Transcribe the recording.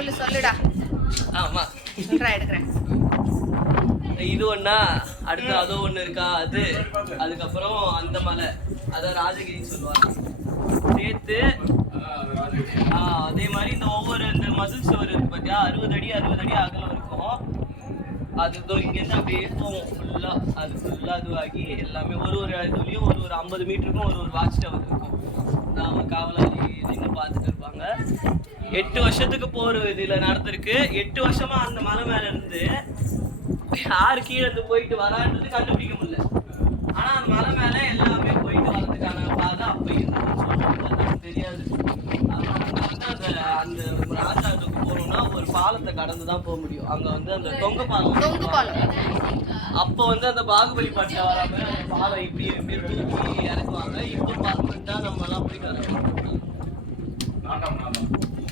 சொல்லு சொல்லுடா. ஆமா சொல்றா எடுக்கிறேன். இது ஒண்ணா அடுத்து அதோ ஒண்ணு இருக்கா அது. அதுக்கப்புறம் அந்த மலை. அதான் ராஜகிரின்னு சொல்லுவாங்க. சேர்த்து அதே மாதிரி இந்த ஒவ்வொரு இந்த மதில் சுவர் இருக்கு பார்த்தியா அறுபது அடி அறுபது அடி அகலம் இருக்கும். அது இங்கேருந்து அப்படியே போவோம் ஃபுல்லாக அது ஃபுல்லாக இதுவாகி எல்லாமே ஒரு ஒரு இதுலேயும் ஒரு ஒரு ஐம்பது மீட்டருக்கும் ஒரு ஒரு வாட்ச் டவர் இருக்கும். நாம காவலாளி நின்று பார்த்துட்டு இருப்பாங்க. எட்டு வருஷத்துக்கு போகிற இதில் நடந்திருக்கு. எட்டு வருஷமா அந்த மலை மேல இருந்து யார் கீழே இருந்து போயிட்டு வரான்றது கண்டுபிடிக்க முடியல. ஆனா அந்த மலை மேல எல்லாமே போயிட்டு வரதுக்கான பாதை அப்ப தெரியாது. அந்த ராஜாவுக்கு போகணும்னா ஒரு பாலத்தை கடந்து தான் போக முடியும். அங்க வந்து அந்த தொங்க பாலம் தொங்கு பாலம். அப்போ வந்து அந்த பாகுபலி பட்டா வராம பாலம் இப்படி இப்படி இறக்குவாங்க. இப்போ பர்மனண்டா நம்ம